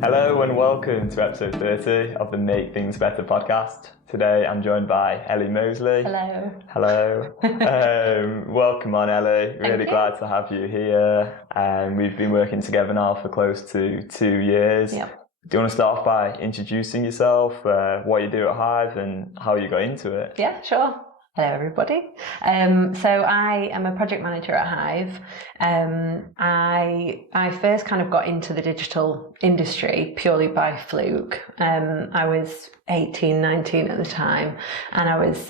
Hello and welcome to episode 30 of the Make Things Better podcast. Today I'm joined by Ellie Mosley. Hello. Hello. Welcome on, Ellie. Really glad to have you here. We've been working together now for close to 2 years. Yep. Do you want to start off by introducing yourself, what you do at Hive and how you got into it? Yeah, sure. Hello, everybody. So I am a project manager at Hive. I first kind of got into the digital industry purely by fluke. I was 18, 19 at the time, and I was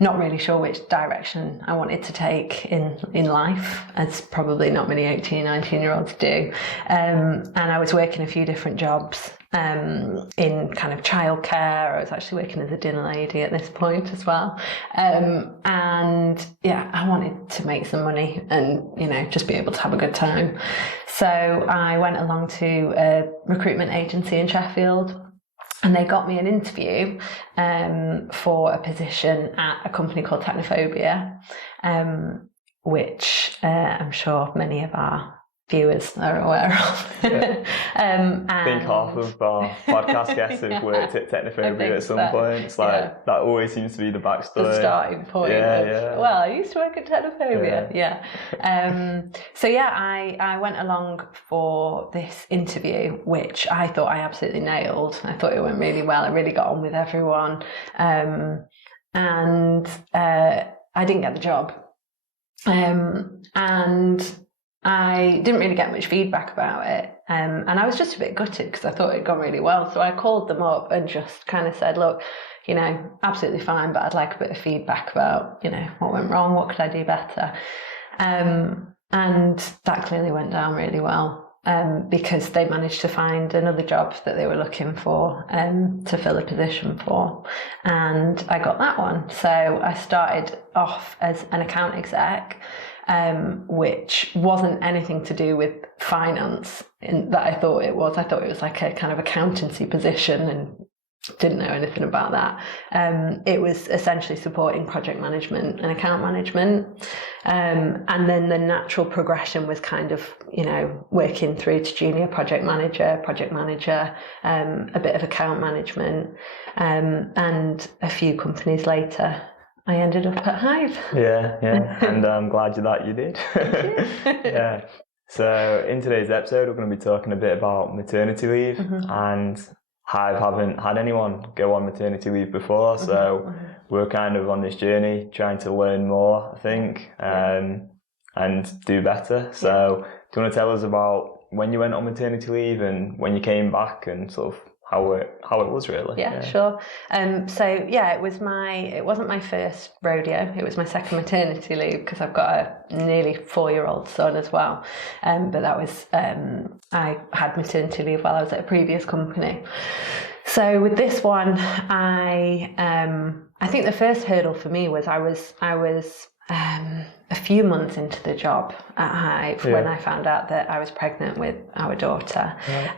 not really sure which direction I wanted to take in life, as probably not many 18, 19-year-olds do. And I was working a few different jobs in kind of childcare. I was actually working as a dinner lady at this point as well. And yeah, I wanted to make some money and, just be able to have a good time. So I went along to a recruitment agency in Sheffield, and they got me an interview for a position at a company called Technophobia, which I'm sure many of our viewers are aware of. I think half of our podcast guests have worked at Technophobia at some point. It's like, that always seems to be the backstory. The starting point. Well, I used to work at Technophobia. So I went along for this interview, which I thought I absolutely nailed. I thought it went really well. I really got on with everyone. And I didn't get the job. And I didn't really get much feedback about it, and I was just a bit gutted because I thought it'd gone really well. So I called them up and just kind of said, look, absolutely fine, but I'd like a bit of feedback about, what went wrong, what could I do better? And that clearly went down really well, because they managed to find another job that they were looking for to fill a position for, and I got that one. So I started off as an account exec, which wasn't anything to do with finance that I thought it was. I thought it was like a kind of accountancy position and didn't know anything about that. It was essentially supporting project management and account management. And then the natural progression was kind of, working through to junior project manager, a bit of account management, and a few companies later, I ended up at Hive. Yeah, and I'm glad that you did. Yeah. So in today's episode, we're going to be talking a bit about maternity leave, and Hive haven't had anyone go on maternity leave before, so we're kind of on this journey trying to learn more, I think, and do better. So do you want to tell us about when you went on maternity leave and when you came back and sort of how it was really? Yeah, sure. It wasn't my first rodeo. It was my second maternity leave because I've got a nearly 4-year-old son as well. But that was I had maternity leave while I was at a previous company. So with this one, I think the first hurdle for me was I was a few months into the job at Hive when I found out that I was pregnant with our daughter.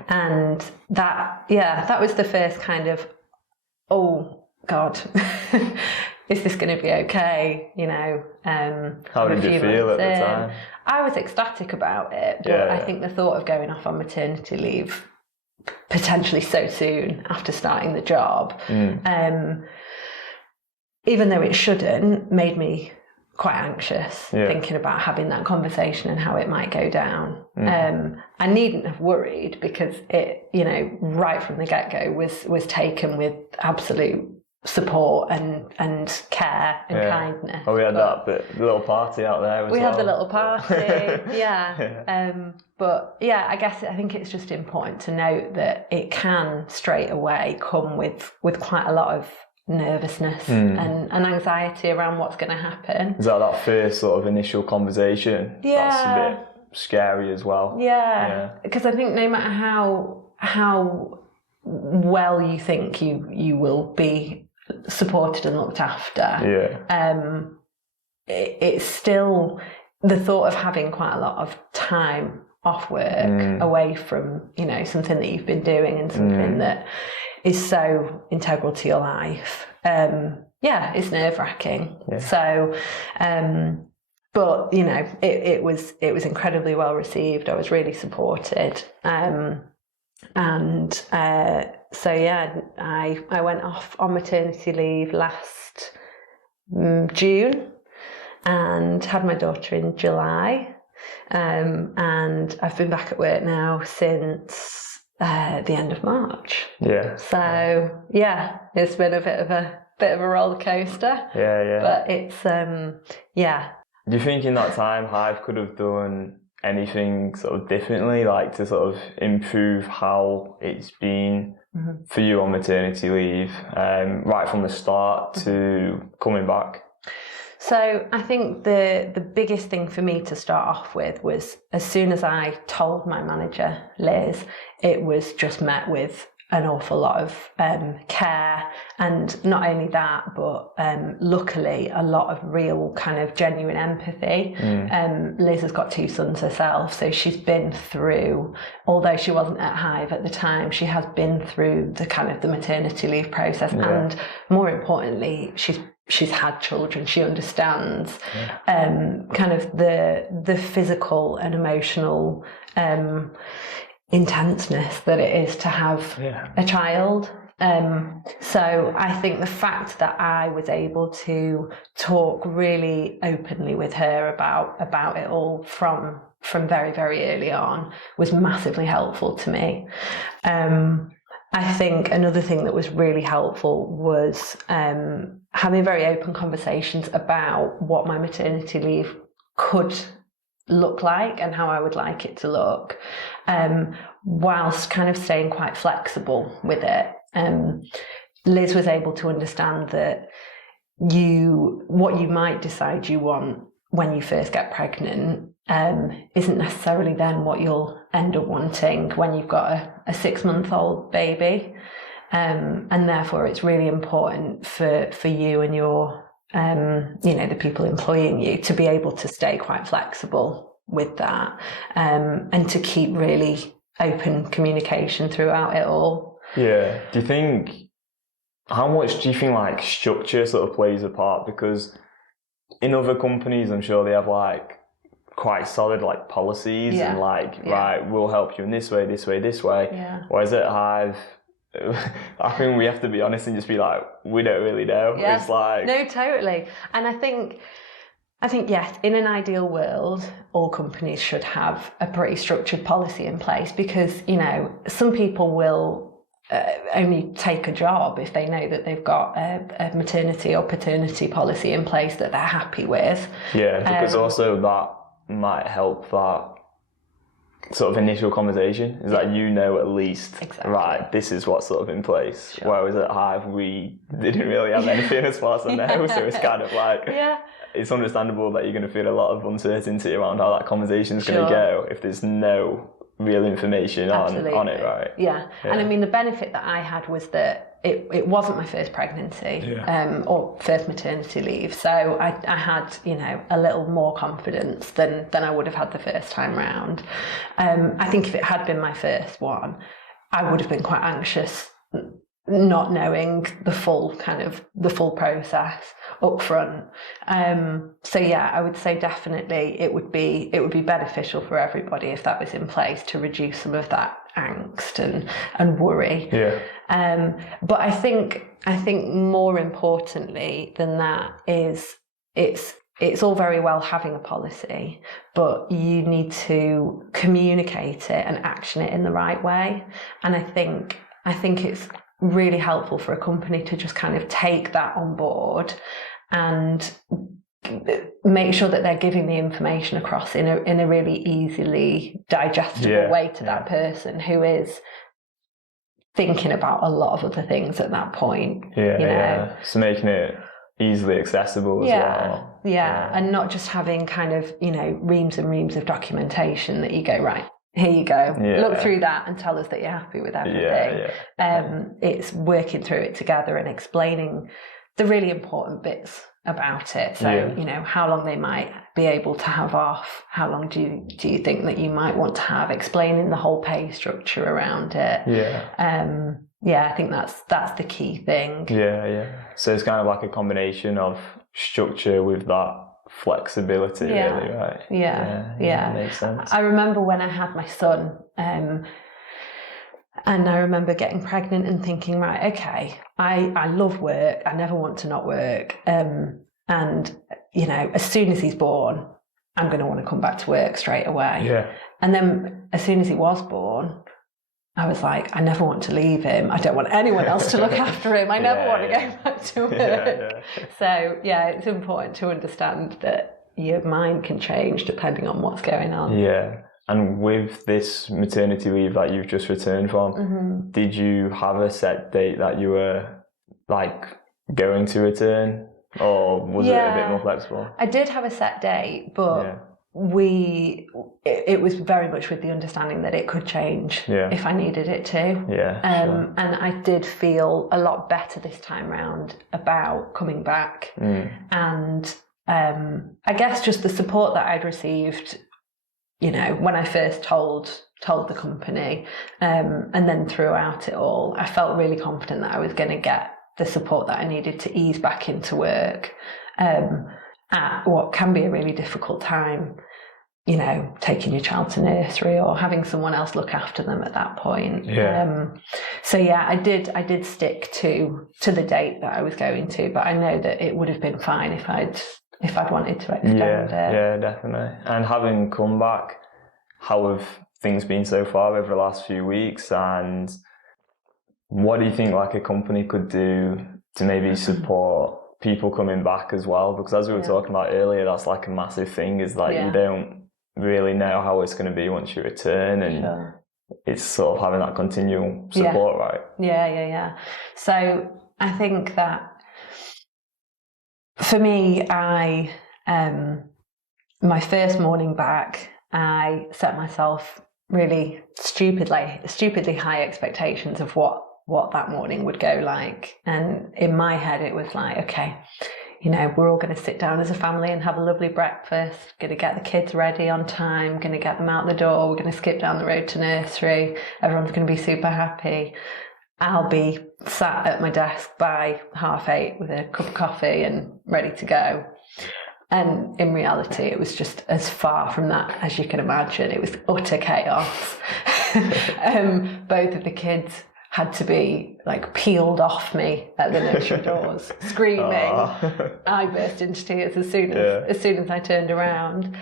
And that was the first kind of, oh God, is this going to be okay? How did you feel at the time? I was ecstatic about it, but I think the thought of going off on maternity leave potentially so soon after starting the job, even though it shouldn't, made me quite anxious thinking about having that conversation and how it might go down. I needn't have worried because it, right from the get-go was taken with absolute support and care and kindness. Oh, we had the little party out there as well. We had the little party, but I think it's just important to note that it can straight away come with quite a lot of nervousness and anxiety around what's going to happen. Is that first sort of initial conversation? That's a bit scary as well. Because I think no matter how well you think you will be supported and looked after, it's still the thought of having quite a lot of time off work away from something that you've been doing and something that is so integral to your life. It's nerve-wracking. So but it was incredibly well received. I was really supported, And so yeah, I went off on maternity leave last June and had my daughter in July. And I've been back at work now since the end of March. Yeah. So yeah, it's been a bit of a roller coaster. Yeah. But it's yeah. Do you think in that time Hive could have done anything sort of differently, like to sort of improve how it's been for you on maternity leave, right from the start to coming back? So I think the biggest thing for me to start off with was, as soon as I told my manager, Liz, it was just met with an awful lot of care, and not only that, but luckily a lot of real kind of genuine empathy. Liz has got 2 sons herself, so she's been through, although she wasn't at Hive at the time, she has been through the kind of the maternity leave process, and more importantly, she's had children. She understands kind of the physical and emotional intenseness that it is to have a child. So I think the fact that I was able to talk really openly with her about it all from very, very early on was massively helpful to me. I think another thing that was really helpful was having very open conversations about what my maternity leave could look like and how I would like it to look, whilst kind of staying quite flexible with it. Liz was able to understand that what you might decide you want when you first get pregnant isn't necessarily then what you'll end up wanting when you've got a 6-month-old baby, and therefore it's really important for you and your the people employing you to be able to stay quite flexible with that, and to keep really open communication throughout it all. Yeah. How much do you think like structure sort of plays a part? Because in other companies, I'm sure they have like quite solid like policies and like, right, we'll help you in this way. Yeah. Whereas at Hive, I think we have to be honest and just be like, we don't really know. Yeah. It's like, no, totally. And I think yes, in an ideal world, all companies should have a pretty structured policy in place, because some people will only take a job if they know that they've got a maternity or paternity policy in place that they're happy with. Yeah, because also that might help that sort of initial conversation, is that at least, right, this is what's sort of in place. Sure. Whereas at Hive, we didn't really have anything as far as I know, so it's kind of like, it's understandable that you're going to feel a lot of uncertainty around how that conversation is going to go if there's no real information on it, right? Yeah. And I mean, the benefit that I had was that it wasn't my first pregnancy or first maternity leave, so I had a little more confidence than I would have had the first time round. I think if it had been my first one, I would have been quite anxious, not knowing the full process up front. So yeah, I would say definitely it would be beneficial for everybody if that was in place to reduce some of that angst and worry. Yeah. But I think more importantly than that is it's all very well having a policy, but you need to communicate it and action it in the right way. And I think it's really helpful for a company to just kind of take that on board and make sure that they're giving the information across in a really easily digestible way to that person who is thinking about a lot of other things at that point. So making it easily accessible as well. And not just having kind of reams and reams of documentation that you go, right, here you go, look through that and tell us that you're happy with everything. It's working through it together and explaining the really important bits about it. So, how long they might be able to have off, how long do you think that you might want to have, explaining the whole pay structure around it. I think that's the key thing. So it's kind of like a combination of structure with that flexibility, really, right? Yeah, makes sense. I remember when I had my son, And I remember getting pregnant and thinking, right, okay, I love work. I never want to not work. And, you know, as soon as he's born, I'm going to want to come back to work straight away. Yeah. And then as soon as he was born, I was like, I never want to leave him. I don't want anyone else to look after him. I never want to go back to work. So, yeah, it's important to understand that your mind can change depending on what's going on. Yeah. And with this maternity leave that you've just returned from, did you have a set date that you were like going to return, or was it a bit more flexible? I did have a set date, but it was very much with the understanding that it could change if I needed it to. Sure. And I did feel a lot better this time round about coming back. And I guess just the support that I'd received, you know, when I first told the company, and then throughout it all, I felt really confident that I was going to get the support that I needed to ease back into work at what can be a really difficult time, you know, taking your child to nursery or having someone else look after them at that point. So yeah, I did stick to the date that I was going to, but I know that it would have been fine if I'd wanted to extend it. Yeah, definitely. And having come back, how have things been so far over the last few weeks, and what do you think like a company could do to maybe support people coming back as well? Because as we were talking about earlier, that's like a massive thing, is like you don't really know how it's going to be once you return, and it's sort of having that continual support, right? Yeah. So I think that for me, my first morning back, I set myself really stupidly high expectations of what that morning would go like. And in my head, it was like, okay, you know, we're all going to sit down as a family and have a lovely breakfast, going to get the kids ready on time, going to get them out the door, we're going to skip down the road to nursery, everyone's going to be super happy. I'll be sat at my desk by 8:30 with a cup of coffee and ready to go. And in reality, it was just as far from that as you can imagine. It was utter chaos. Both of the kids had to be like peeled off me at the nursery doors, screaming. I burst into tears as soon as I turned around.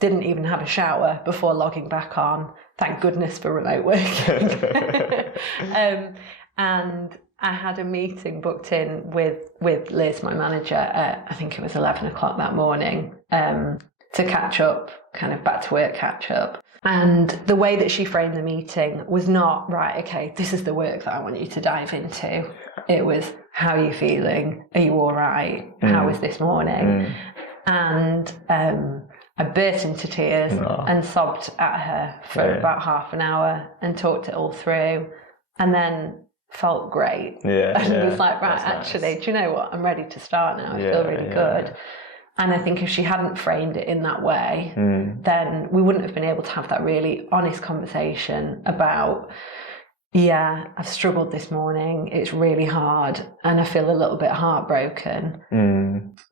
Didn't even have a shower before logging back on. Thank goodness for remote working. And I had a meeting booked in with Liz, my manager, at, I think it was 11 o'clock that morning, to catch up, kind of back to work catch up. And the way that she framed the meeting was not, right, okay, this is the work that I want you to dive into. It was, how are you feeling? Are you all right? How was this morning? And I burst into tears and sobbed at her for about half an hour and talked it all through, and then felt great. And was like, right, actually, do you know what? I'm ready to start now. I feel really good. And I think if she hadn't framed it in that way, then we wouldn't have been able to have that really honest conversation about, I've struggled this morning, it's really hard, and I feel a little bit heartbroken.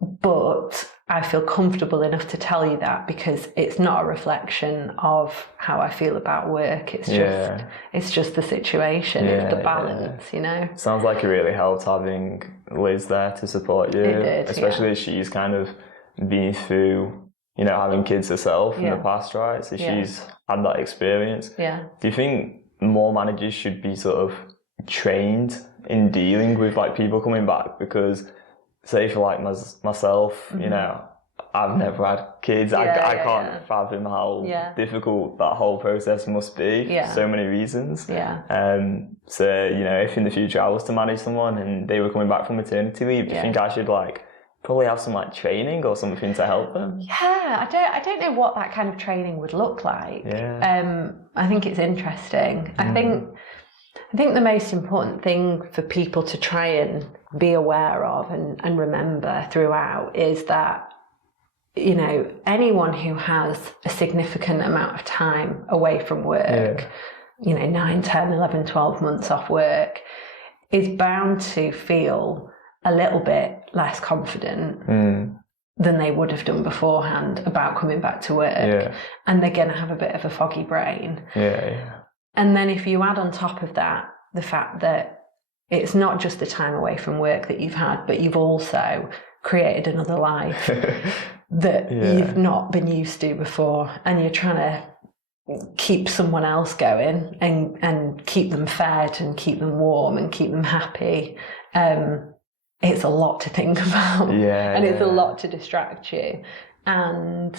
But I feel comfortable enough to tell you that because it's not a reflection of how I feel about work. It's just the situation, it's the balance, you know. Sounds like it really helped having Liz there to support you. It did, especially as she's kind of been through, you know, having kids herself in the past, right? So she's had that experience. Do you think more managers should be sort of trained in dealing with like people coming back? Because say for like myself, you know, I've never had kids. I can't fathom how difficult that whole process must be for so many reasons. So, you know, if in the future I was to manage someone and they were coming back from maternity leave, do you think I should like probably have some like training or something to help them? I don't know what that kind of training would look like. I think it's interesting. I think the most important thing for people to try and be aware of and remember throughout is that, you know, anyone who has a significant amount of time away from work, you know, 9, 10, 11, 12 months off work, is bound to feel a little bit less confident than they would have done beforehand about coming back to work. And they're going to have a bit of a foggy brain. And then if you add on top of that the fact that it's not just the time away from work that you've had, but you've also created another life that you've not been used to before, and you're trying to keep someone else going and keep them fed and keep them warm and keep them happy. It's a lot to think about, and it's a lot to distract you. And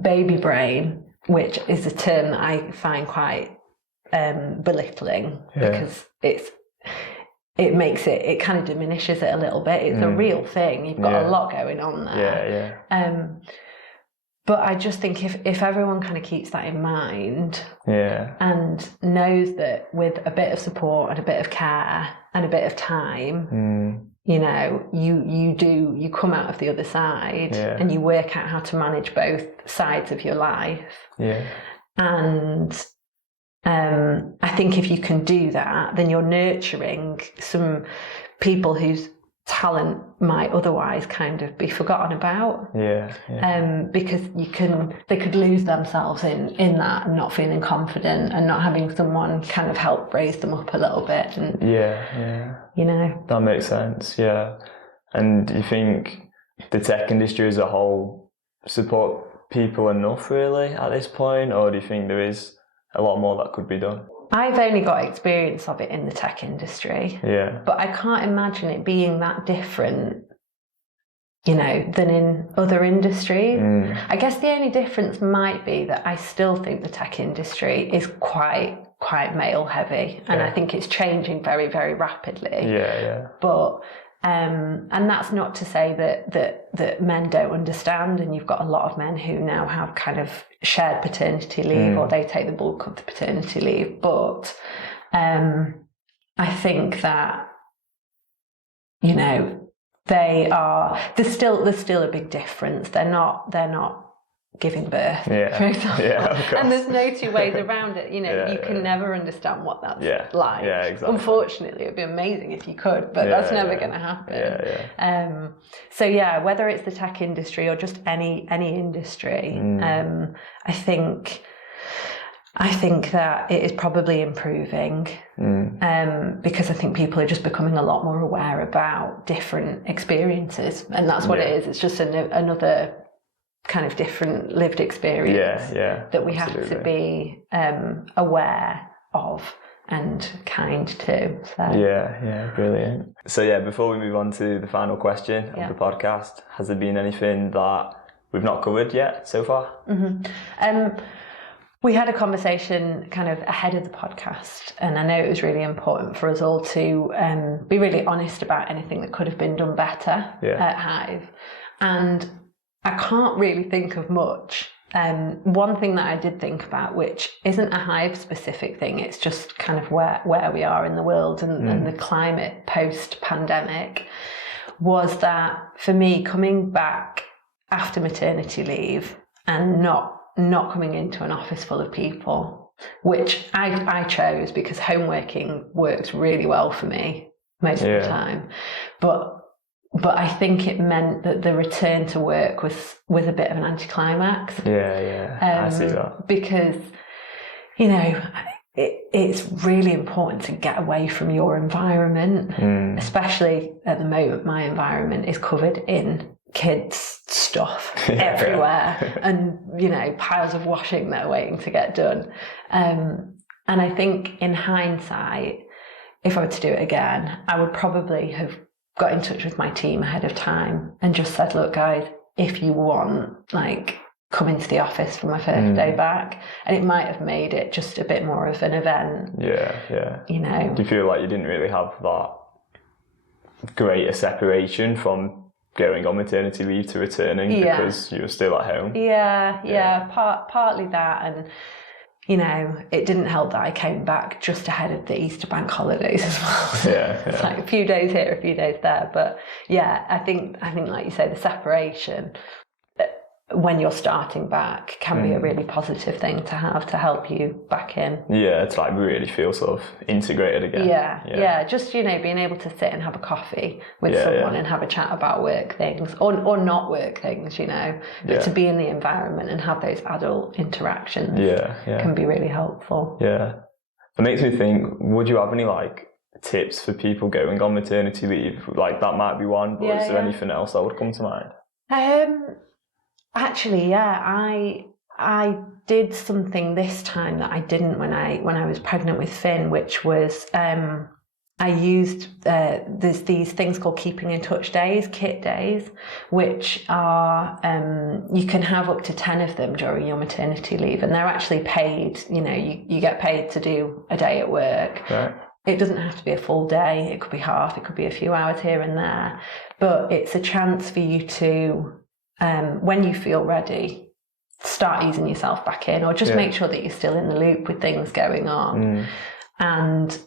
baby brain, which is a term that I find quite belittling, because it makes it kind of diminishes it a little bit. It's a real thing. You've got a lot going on there. But I just think if everyone kind of keeps that in mind, and knows that with a bit of support and a bit of care and a bit of time, you know, you come out of the other side, and you work out how to manage both sides of your life. And I think if you can do that, then you're nurturing some people whose talent might otherwise kind of be forgotten about. Because they could lose themselves in that, and not feeling confident and not having someone kind of help raise them up a little bit. And you know, that makes sense. And do you think the tech industry as a whole support people enough really at this point, or do you think there is a lot more that could be done? I've only got experience of it in the tech industry, but I can't imagine it being that different, you know, than in other industries. I guess the only difference might be that I still think the tech industry is quite male heavy, and I think it's changing very, very rapidly. But and that's not to say that men don't understand, and you've got a lot of men who now have kind of shared paternity leave, or they take the bulk of the paternity leave. But I think that, you know, there's still a big difference. They're not giving birth, for example. And there's no two ways around it. You know, you can never understand what that's like. Exactly. Unfortunately, it'd be amazing if you could, but that's never going to happen. So whether it's the tech industry or just any industry, I think that it is probably improving, because I think people are just becoming a lot more aware about different experiences, and that's what it is. It's just another kind of different lived experience that we have to be aware of and kind to. So. Brilliant. So before we move on to the final question of the podcast, has there been anything that we've not covered yet so far? We had a conversation kind of ahead of the podcast, and I know it was really important for us all to be really honest about anything that could have been done better at Hive. And I can't really think of much. One thing that I did think about, which isn't a Hive specific thing, it's just kind of where we are in the world and the climate post-pandemic, was that for me, coming back after maternity leave and not coming into an office full of people, which I chose because home working works really well for me most of the time. But I think it meant that the return to work was a bit of an anticlimax. I see that. Because, you know, it's really important to get away from your environment, especially at the moment. My environment is covered in kids' stuff everywhere, and, you know, piles of washing that are waiting to get done. And I think in hindsight, if I were to do it again, I would probably have got in touch with my team ahead of time and just said, look guys, if you want, like, come into the office for my first day back. And it might have made it just a bit more of an event. You know. Do you feel like you didn't really have that greater separation from going on maternity leave to returning because you were still at home? Partly that, and you know, it didn't help that I came back just ahead of the Easter bank holidays as well. It's like a few days here, a few days there. But I think like you say, the separation when you're starting back can be a really positive thing to have to help you back in. Yeah, to like really feel sort of integrated again. Yeah. Just, you know, being able to sit and have a coffee with someone and have a chat about work things or not work things, you know, but to be in the environment and have those adult interactions can be really helpful. Yeah. It makes me think, would you have any like tips for people going on maternity leave? Like that might be one, but is there anything else that would come to mind? Actually, I did something this time that I didn't when I was pregnant with Finn, which was I used there's these things called keeping in touch days, kit days, which are you can have up to 10 of them during your maternity leave, and they're actually paid. You know, you get paid to do a day at work. Right. It doesn't have to be a full day. It could be half. It could be a few hours here and there, but it's a chance for you to, when you feel ready, start easing yourself back in, or just make sure that you're still in the loop with things going on. And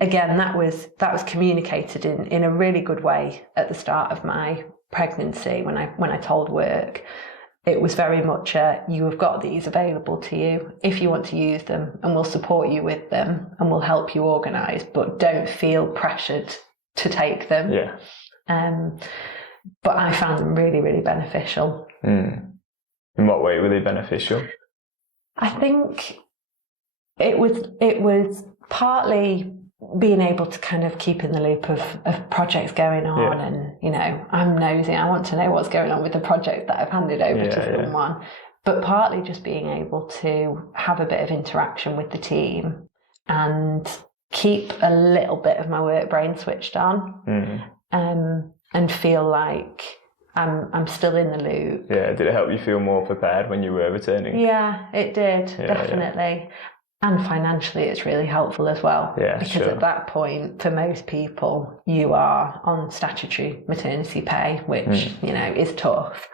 again, that was communicated in a really good way at the start of my pregnancy when I told work. It was very much you have got these available to you if you want to use them, and we'll support you with them and we'll help you organise, but don't feel pressured to take them. But I found them really, really beneficial. In what way were they beneficial? I think it was partly being able to kind of keep in the loop of projects going on, and you know, I'm nosy, I want to know what's going on with the projects that I've handed over to someone, but partly just being able to have a bit of interaction with the team and keep a little bit of my work brain switched on, and feel like I'm still in the loop. Yeah, did it help you feel more prepared when you were returning? Yeah, it did, definitely. And financially, it's really helpful as well. Because at that point, for most people, you are on statutory maternity pay, which you know is tough.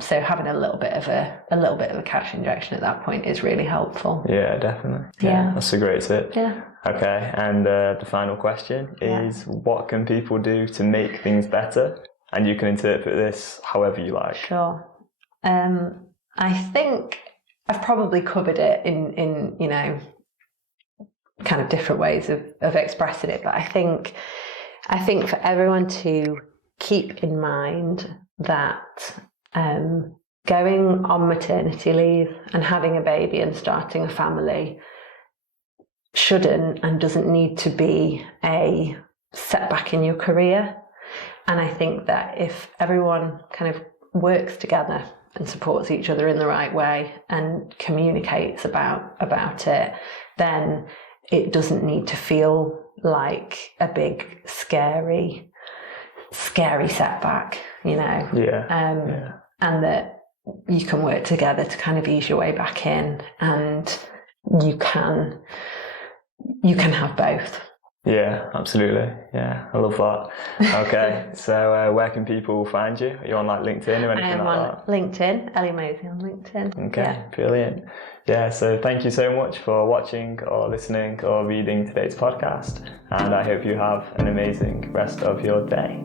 So having a little bit of a cash injection at that point is really helpful. Yeah, definitely. Yeah, that's a great tip. Yeah. Okay, and the final question is: what can people do to make things better? And you can interpret this however you like. Sure. I think I've probably covered it in you know, kind of different ways of expressing it, but I think for everyone to keep in mind that going on maternity leave and having a baby and starting a family shouldn't and doesn't need to be a setback in your career. And I think that if everyone kind of works together and supports each other in the right way and communicates about it, then it doesn't need to feel like a big scary setback, you know. And that you can work together to kind of ease your way back in, and you can have both. Yeah, absolutely. Yeah, I love that. Okay, so where can people find you? Are you on like LinkedIn or anything like that? I am on LinkedIn, Ellie Mosley on LinkedIn. Okay, brilliant. Yeah, so thank you so much for watching or listening or reading today's podcast, and I hope you have an amazing rest of your day.